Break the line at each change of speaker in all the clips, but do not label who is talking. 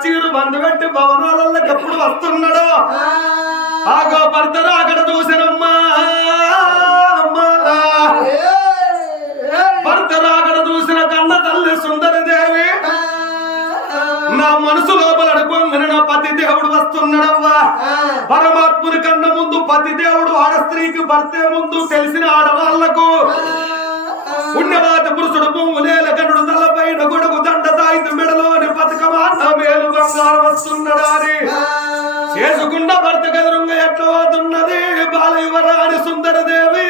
కచ్చీరు బంధు పెట్టి భవనాలకు ఎప్పుడు వస్తున్నాడు. ఆగో భర్త అక్కడ చూసినమ్మా చూసిన కన్న తల్లి సుందరి దేవి నా మనసు లోపల అనుకోంగానే నా పతి దేవుడు వస్తున్నాడవ్వా. పరమాత్ముని కన్నా ముందు పతి దేవుడు ఆడ స్త్రీకి భర్తే ముందు తెలిసిన ఆడవాళ్ళకు పుణ్యవాత పురుషుడు పువ్వులేల గనుడు తలపైన గొడుగు దండ పథకమాన్న సంసారం వస్తున్నడాని చేసుకుంట భర్త కదరుంగ ఎట్లా పోతున్నది?
బాల యువరాణి సుందరదేవి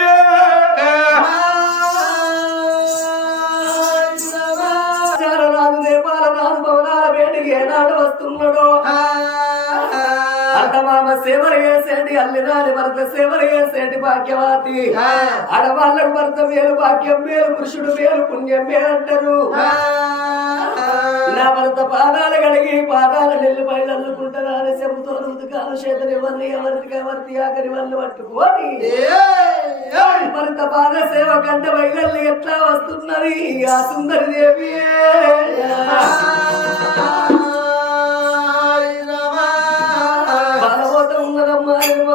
వస్తున్నాడో? అర్థమామ సేవలు చేసేటి అల్లిరాని భర్త సేవలు చేసేటి భాగ్యవాతి. ఆడవాళ్ళకు భర్త మేలు భాగ్యం మేలు పురుషుడు మేలు పుణ్యం మేలు అంటారు. నా భర్త పాదాలు కడిగి పాదాల నెల్లి పైన అల్లుకుంటారా. అని చెబుతూ ఉదకాలు చేతలు ఎవరిని ఎవరికి ఎవరి ఆఖరి వాళ్ళు పట్టుకొని. భర్త పాద సేవ కంట బయలు ఎట్లా వస్తున్నది? ఆ సుందరి దేవి.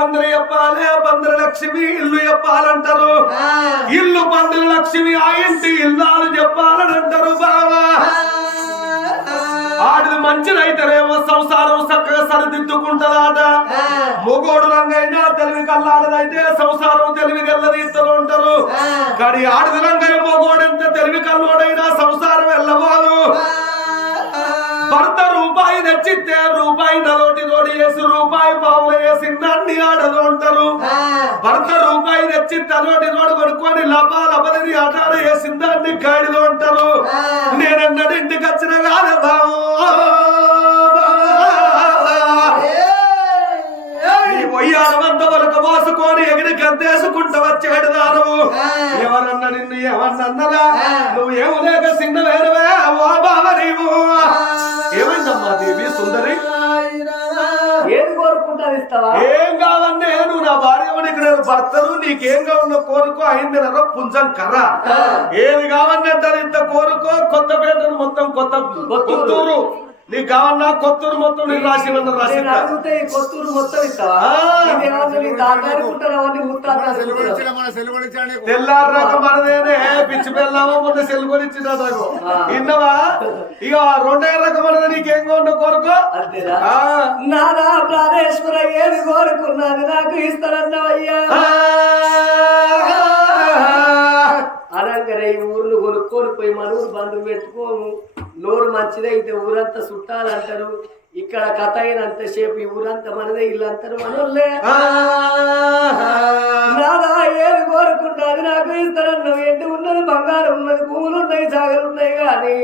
పందిరి చెప్పాలి పందిరి లక్ష్మి ఇల్లు చెప్పాలంటారు. ఇల్లు పందిరి లక్ష్మి ఆ ఇంటి ఇల్లాలు చెప్పాలని అంటారు బావా ఆడిది మంచిదైతేనేమో సంసారం చక్కగా సరిదిద్దుకుంటదాట. మొగోడు రంగైనా తెలివి కల్లాడదైతే సంసారం తెలివి గల్లదీస్తూ ఉంటారు కానీ ఆడిది రంగయ్య మొగోడు ఎంత తెలివి కల్లోడైనా సంసారం వెళ్ళబోదు భర్త రూపాయి తెచ్చితే రూపాయి నలోటి తోడి వేసి రూపాయి పావులు వేసి నన్ని ఆడదు అంటారు భర్త రూపాయి తెచ్చి తలోటి తోడు కొనుక్కొని లపా లపదని ఆటాడ వేసి దాన్ని గాడిలో అంటారు నేనన్నాడు ఇంటికి వచ్చిన కాదమ్మా. మోసుకొని ఎగిరి గంతేసుకుంటూ వచ్చాడు దానవు ఎవరన్నా నిన్ను ఏమన్నరా నువ్వు ఏమి లేక చిన్న వేరువే ఓ బావ నీవు. ఏమైందమ్మా దేవి సుందరి?
ఏది కోరుకుంటారు ఇస్తావా?
ఏం కావన్నే? నువ్వు నా భార్య ఇక్కడ భర్తను నీకేం కావాలో కోరుకో అయింది నరో పుంజం కర్ర. ఏది కావన్నంటారు ఇంత కోరుకో? కొత్త పేటను మొత్తం కొత్త కొత్తూరు. నీకు కావన్నా కొత్తూరు మొత్తం నీకు రాసి
ఈ కొత్తూరు మొత్తం ఇస్తావా?
ఆ.
ఇదేమన్నా నీ తాత అనుకుంటారా అవన్నీ ముత్తాత అనుకుంటారా?
మన సెలవు ఇచ్చాడు
తెల్లారు రకం మనదేనే పిచ్చి పిల్లమో ముందు సెల్కొని ఇచ్చిందా నాకు. ఇన్నవా ఇక రెండే రకం మనది నీకేం కొండ కోరుకో.
నానా ప్రాణేశ్వర ఏది కోరుకున్నది నాకు ఇస్తారన్నవయ్యా అనగానే ఈ ఊర్లు కొనుక్కొని పోయి మన ఊరు బంధువు పెట్టుకోము. నోరు మంచిదైతే ఊరంతా చుట్టాలంటారు. ఇక్కడ కథ అయినంతసేపు ఈ ఊరంతా మనదే ఇల్లంతా మనోళ్ళే. నాదా ఏది కోరుకుంటాది నాకు ఇస్తారన్నావు ఎండి ఉన్నది బంగారం ఉన్నది పువ్వులు ఉన్నాయి జాగలు ఉన్నాయి కానీ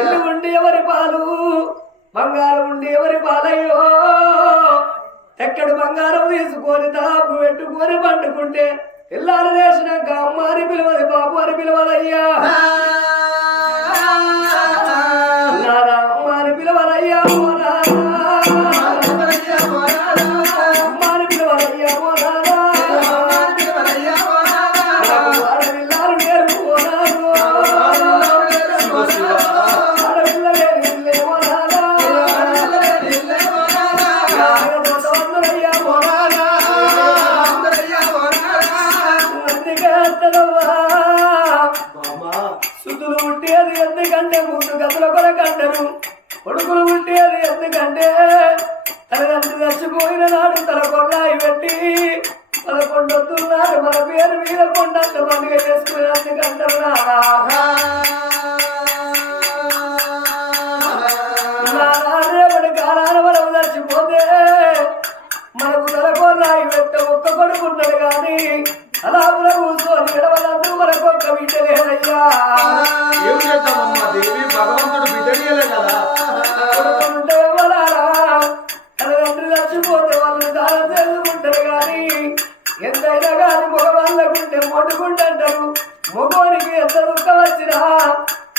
ఎండి ఉండి ఎవరి పాలు? బంగారం ఉండి ఎవరి పాలయ్యో? ఎక్కడ బంగారం తీసుకొని తాపు పెట్టుకొని పండుకుంటే ఎల్లారు చేసినాక అమ్మ అని పిలవదు బాబు అని పిలవదయ్యా. కొర్రాయి పెట్ట ఒక్క కొడుకున్నాడు కానీ అలా కూర్చొని ఎడవలందరూ మనకు ఒక్క బిడ్డ లేదయ్యా
ఏం చేద్దామమ్మా? దేవి భగవంతుడు బిడ్డనీయలే కదా.
కొడుకుంటే ఎవరారా? తల్లిదండ్రులు చచ్చిపోతే వాళ్ళు దానం చేసుకుంటారు కానీ ఎంతైనా కానీ మగవాళ్ళకుంటే మొట్టుకుంటారు మగోనికి ఎంత దుఃఖం వచ్చినా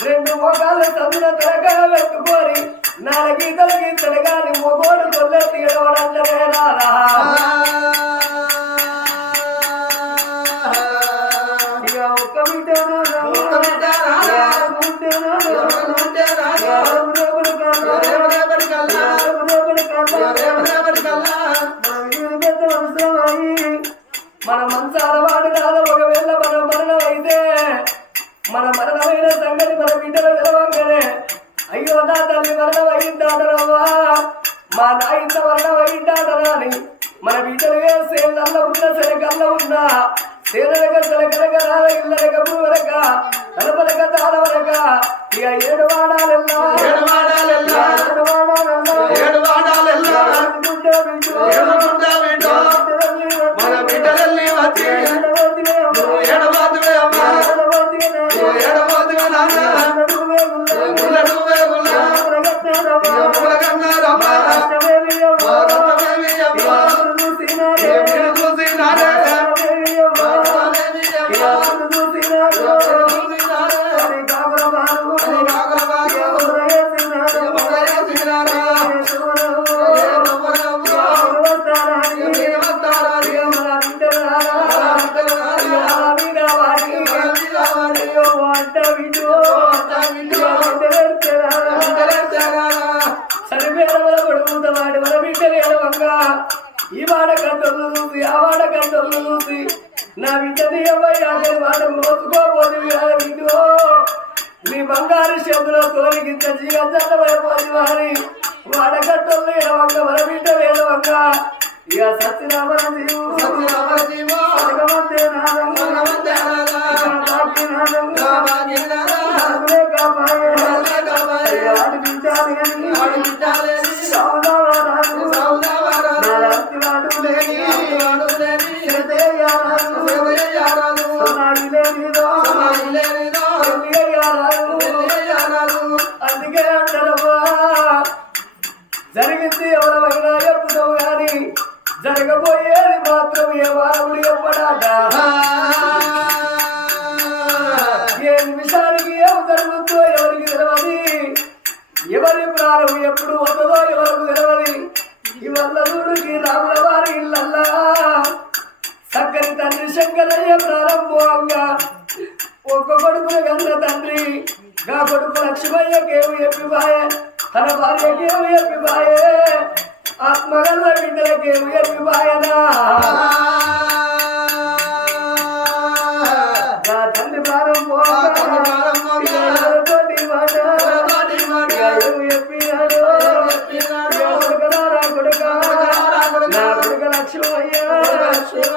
రెండు మొగాళ్ళ చదువున తలకాయ పెట్టుకొని నాలుగు గీతలు గీతలు కానీ మొగోడు కొల్లెత్తి ఎడవడంటే రారా మన ఒక్క అలవాటు కాదు సేనల్లో ఉన్న సెలకల్లో ఉన్న. సేనలక సెలకలక రాల ఇళ్ళక పూవలక తలపలక తాళవలక ఇక ఏడు వాడాలెల్లా.
ఏడు వాడాలెల్లా.
ఏడు వాడాలెల్లా.
ఏడు వాడాలెల్లా.
ఏడుకుంటే బిడ్డ పోతుంది ఆ వాడ గంటలు చూసి నా విద్యని ఎవరి అసలు మోసుకోబోదు విద్యో మీ బంగారు శబ్దుల తోలికింత జీవితాల వరపోయి వారి. వాడగట్టలు ఎడవంగ వర బిడ్డ లేదవంగ ఇక సత్యరామాజీవు సత్యరామాజీవు భగవంతే నాదం. భగవంతే నాదం. భాగ్య నాదం. భాగ్య నాదం. కాపాడు ఆడిపించాలి ఆడిపించాలి సౌదా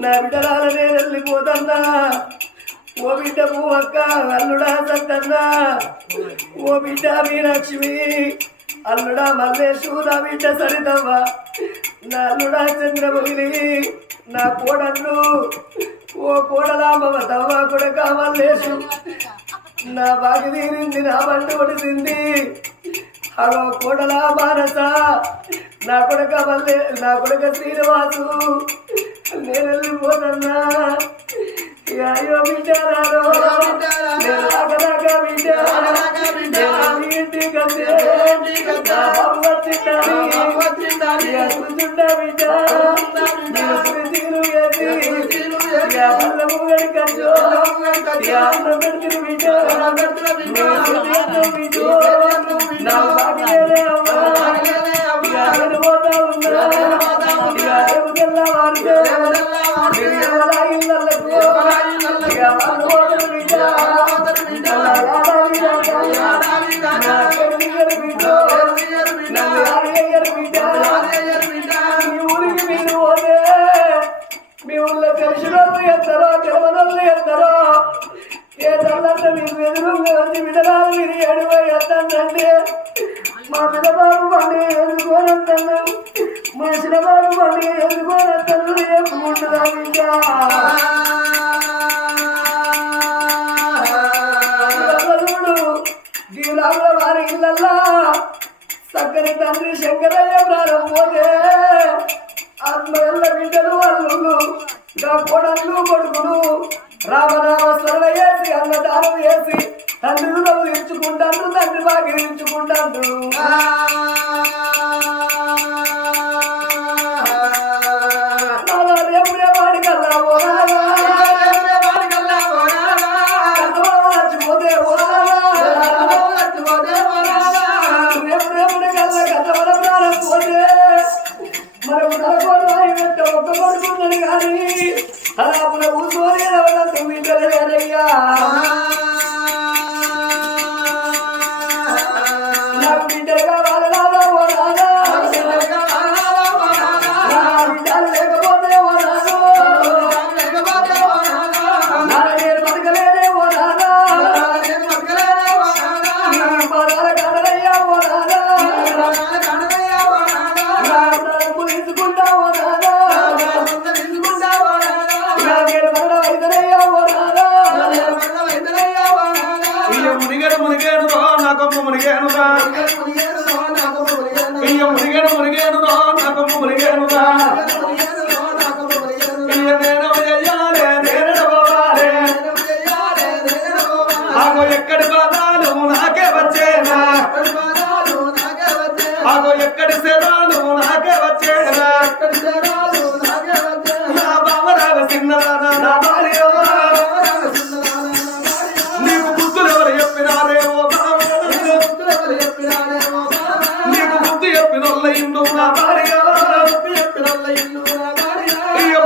నా విడరాల నేను వెళ్ళిపోతన్నా. ఓ బిడ్డ పువ్వక్క అల్లుడా సత్తన్నా. ఓ బిడ్డ మీనాక్ష్మి అల్లుడా మల్లేశు నా బిడ్డ సరితమ్మ. నా అల్లుడా చంద్రమౌళి నా కోడళ్ళు. ఓ కోడలా తవ్వ కొడక మల్లేశు. నా బాగి తీరింది నా బండి పడిసింది హలో కోడలా మానస నా కొడక మల్లే నా కొడక శ్రీనివాసు. నేను వెళ్ళిపోతున్నా అయ్యో విచారాలు నా బాగా పోతా ఉన్నా. ఇళ్ళకు కొడలు కొడుకులు. రామరామ స్మరణ చేసి అన్నదానం చేసి తండ్రి ఇచ్చుకుంటాను తండ్రి బాగా
ఇచ్చుకుంటాను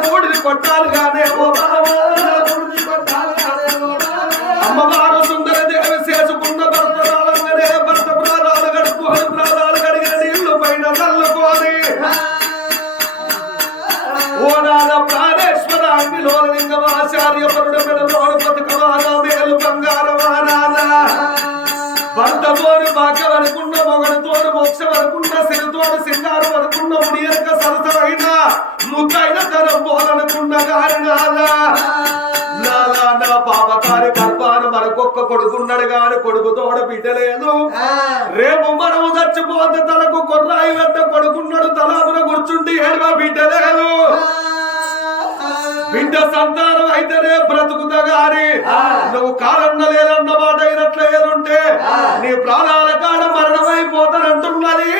బూడిది కొట్టాలి గానే
కొట్టాలి కాదేమో
అమ్మవారు సుందర దేవి చేసుకున్న భర్త రాలంగానే భర్త ప్రాణాలు గడుపుకొని ప్రాణాలు కడిగిన నీళ్ళు పైన చల్లుకోని. ఓ ప్రాణేశ్వర అగ్నిలోన ఆచార్య పరుడు పెడలోడు బతుకమాన మేలు బంగారమానాద భర్త తోడు భాగ్యం అనుకున్న మొగడు తోడు మోక్షం ముద్దైన తరం పోలనుకున్న కారణాలా. నాలా నా పాపకారి గర్భాన మనకొక్క కొడుకున్నాడు గాని కొడుకు తోడ బిడ్డలేదు. రేపు మనము చచ్చిపోతే తనకు కొర్రాయి వెంట కొడుకున్నాడు తలాపున కూర్చుండి ఏడవ బిడ్డలేదు బిడ్డ సంతానం అయితేనే బ్రతుకుతా గాని నువ్వు కాలన్న లేదన్న మాట అయినట్ల నీ ప్రాణాల కాడ మరణమైపోతానంటున్నది.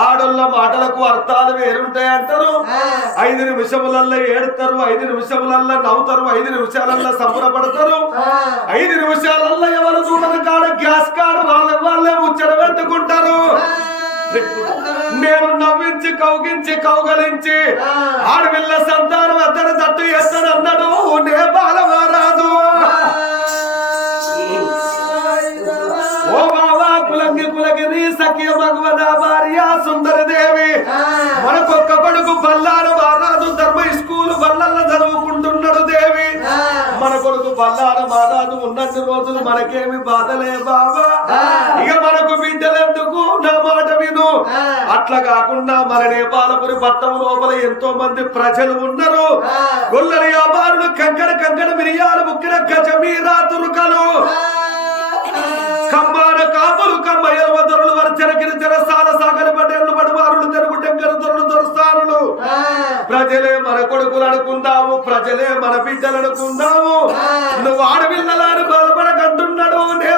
ఆడోళ్ళ మాటలకు అర్థాలు వేరుంటాయి అంటారు. ఐదు నిమిషములల్లో ఏడుతారు ఐదు నిమిషములల్లో నవ్వుతారు ఐదు నిమిషాలల్లో సంబరపడతారు. ఐదు నిమిషాలల్లో ఎవరు చూడని కాడ గ్యాస్ కాడ వాళ్ళ వాళ్ళే ముచ్చట పెట్టుకుంటారు. నేను నవ్వించి కౌగించి కౌగలించి ఆడపిల్ల సంతానం అద్దరు తట్టు ఎత్తడు అన్నాడు నే బాలమారాదు సఖ్య భగవన భార్య సుందర దేవి. మనకొక్క కొడుకు బల్లారు మహారాజు ధర్మ స్కూల్ బల్లల్లో చదువుకుంటున్నాడు దేవి. మన కొడుకు బల్లారు మహారాజు ఉన్నన్ని రోజులు మనకేమి బాధలే బాబా ఇక మనకు బిడ్డలెందుకు? నా మాట విను. అట్లా కాకుండా మన నేపాలపురి పట్టం లోపల ఎంతో మంది ప్రజలు ఉన్నారు. గొల్లరి వ్యాపారులు కంకర కంకర మిరియాలు ముక్కిన గజమీరా తురుకలు. కాపులు కమ్మయ్యల వదరులు వర్చన గిరిజన సాల సాగలి పటేళ్ళు పడవారులు తెలుగు టెంకర దొరలు దొరస్థానులు ప్రజలే మన కొడుకులు అనుకుందాము ప్రజలే మన బిడ్డలు అనుకుందాము. నువ్వు ఆడపిల్లలాని బాధపడకంటున్నాడు నే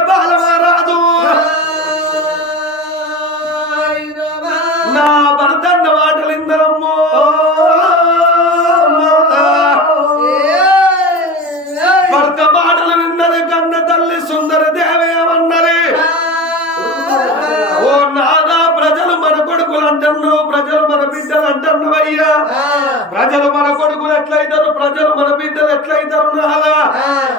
అంటున్నావు ప్రజలు మన బిడ్డలు అంటున్నావయ్యా. ప్రజలు మన కొడుకులు ఎట్లయితారు ప్రజలు మన బిడ్డలు ఎట్లయితారు నాదా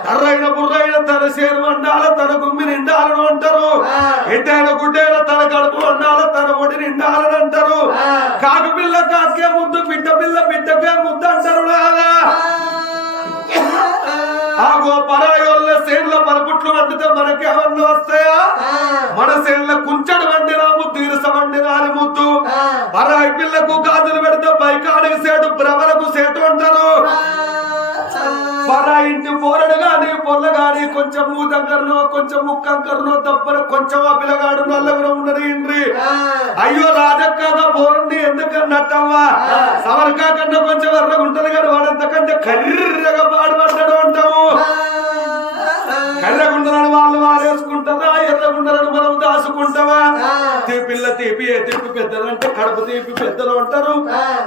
తర్రైన బుర్రైన తన సేరు అండాల తన గుమ్మి నిండాలను అంటారు. ఎట్టైన గుడ్డైన తన కడుపు అండాల తన ఒడి నిండాలని అంటారు. కాకు పిల్ల కాకే ముద్దు బిడ్డ పిల్ల బిడ్డకే ముద్దు అంటారు ఆగో పరాయోళ్ళ సేన్ల పలుపుట్లు వండితే మనకేమన్నా వస్తాయా? మన సేన్ల కుంచెడు వండినా అని ముద్దు. పరాయి పిల్లకు గాజులు పెడితే పైకాడికి సేటు భ్రమలకు సేటు అంటారు. పరా ఇంటి పోరడు గాని పొల్ల గాని కొంచెం మూతంకరనో కొంచెం ముక్కంకరనో తప్పన కొంచెం ఆ పిల్లగాడు నల్లగున ఉన్నది ఇండ్రి. అయ్యో రాజక్కగా పోరండి ఎందుకన్నట్టవ్వా? సమరకా కన్నా కొంచెం ఎర్రగా ఉంటది కానీ వాడంతకంటే కర్రగా ఏ తీపి పెద్దలంటే కడుపు తీపి పెద్దలు అంటారు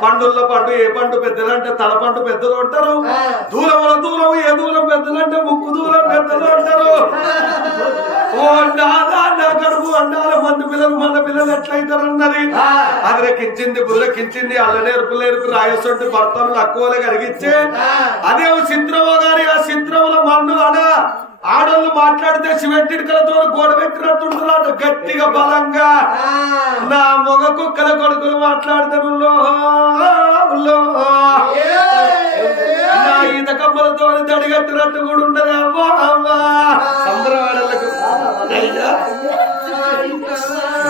పండుల్ల పండు ఏ పండు పెద్దలంటే తల పండు పెద్దలు అంటారు దూరముల దూరం ఏ దూరం పెద్దలంటే ముక్కు దూరం పెద్దలు అంటారు ఓ నాదా నా కడుపు అండాల మంది పిల్లలు మన పిల్లలు ఎట్లయితారన్నది. అదిరకించింది బురకించింది అల్ల నేర్పు నేర్పు రాయసొంటి భర్తలు తక్కువలే కరిగించే. అదే చిత్రమో గాని ఆ చిత్రముల మన్ను అడ ఆడోళ్ళు మాట్లాడితే శివెట్టిడికలతో గోడ పెట్టినట్టుంటున్నాడు గట్టిగా బలంగా. నా మొగ కుక్కల కొడుకులు మాట్లాడతారు. నా ఈత కమ్మలతో కూడా ఉండదు అవ్వా అవ్వా. సంబరవాడలకు అయ్యా.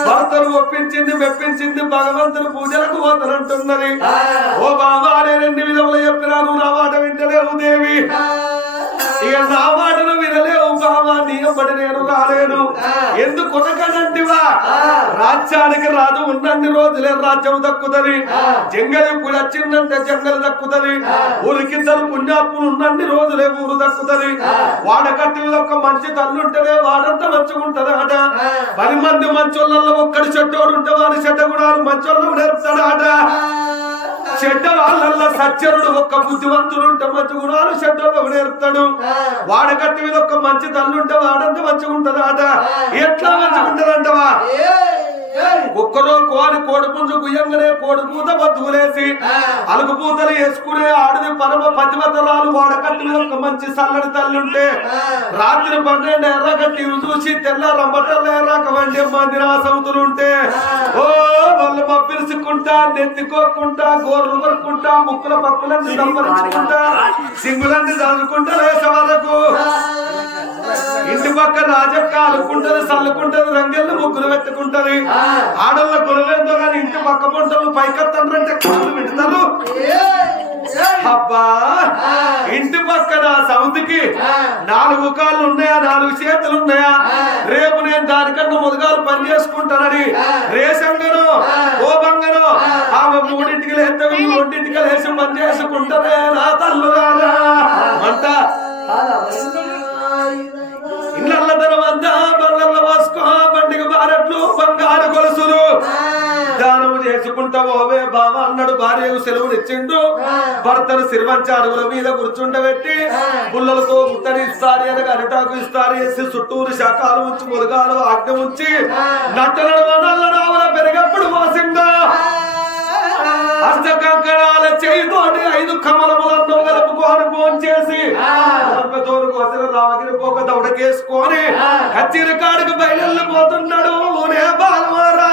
భర్తను ఒప్పించింది మెప్పించింది భగవంతుని పూజలకు పోతానంటున్నది. ఓ బాబా నేను రెండు విధములు చెప్పినాను నా మాట వింటలేవు దేవి. ఇక నా వినలేవు బాబా నీ అమ్మడి నేను ఎందుకు కొనకనంటివా రాజ్యానికి రాజు ఉన్నన్ని రోజులే రాజ్యం దక్కుతది. జంగలి ఇప్పుడు వచ్చిందంటే జంగలి దక్కుతది. ఊరికిద్దరు పుణ్యాత్ములు ఉన్నన్ని రోజులే ఊరు దక్కుతది. వాడకట్టి ఒక మంచి తల్లుంటేనే వాడంతా మంచిగుంటది అట పది మంది మంచోళ్ళల్లో ఒక్కడి చెడ్డోడు ఉంటే వాడి చెడ్డ గుణాలు మంచోళ్ళు నేర్పుతాడు అట చెడ్డ వాళ్ళల్లో సత్యనుడు ఒక్క బుద్ధివంతుడు ఉంటే మంచి గుణాలు చెడ్డోళ్ళు నేర్పుతాడు వాడకట్టి మీద ఒక్క మంచి తల్లుంటే వాడంతా మంచిగా ఉంటది అట ఎట్లా మంచిగా ఉంటదంటవా ఒక్కరో కోడి కోడి పుంజు గుయ్యంగానే కోడి పూత బతుకులేసి అలుగు పూతలు వేసుకునే ఆడిది పరమ పతివతరాలు వాడకట్టి మీద ఒక మంచి చల్లడి తల్లుంటే రాత్రి పన్నెండు ఎర్రగట్టి చూసి తెల్ల రంబటల్ల ఎర్రాక వంటి మంది రాసవుతులు ఉంటే ఓ వాళ్ళు పప్పిరుచుకుంటా నెత్తికోకుంటా గోర్లు కొరుకుంటా ముక్కుల పప్పులన్నీ సంపరించుకుంటా సింగులన్నీ చదువుకుంటా లేసే వరకు. ఇంటి పక్క రాజక్క అలుకుంటది చల్లుకుంటది రంగెళ్ళు ముగ్గులు పెట్టుకుంటది. ఆడళ్ళ గురలేదో కానీ ఇంటి పక్క పంటలు పైకెత్తండ్రంటే కాళ్ళు పెడతారు అబ్బా! ఇంటి పక్కన సౌతికి నాలుగు కాళ్ళు ఉన్నాయా నాలుగు చేతులు ఉన్నాయా? రేపు నేను దానికన్నా ముదగాలు పని చేసుకుంటానని రేసంగను కోపంగను ఆమె మూడింటికి లేస్తే వీళ్ళు రెండింటికి లేచి పని చేసుకుంటారే నా తల్లు అంట. దానము చేసుకుంటా ఓవే బావ అన్నాడు. భార్యకు సెలవునిచ్చిండు. భర్తను సిరివంచ అడుగుల మీద కూర్చుండబెట్టి పుల్లలతో ముట్టని ఇస్తారు అనగా అరిటాకు ఇస్తారు వేసి చుట్టూరు శాఖలు ఉంచి మురగాలు ఆజ్ఞ ఉంచి నట్టనడు నల్లడావుల పెరిగప్పుడు వాసిందా. అష్టకంకణాల చేయితోటి ఐదు కమలములను కలుపుకొని ఫోన్ చేసి రామగిరి పోక దౌడకేసుకొని కచ్చిరి కాడికి బయలుపోతున్నాడు బాలమారా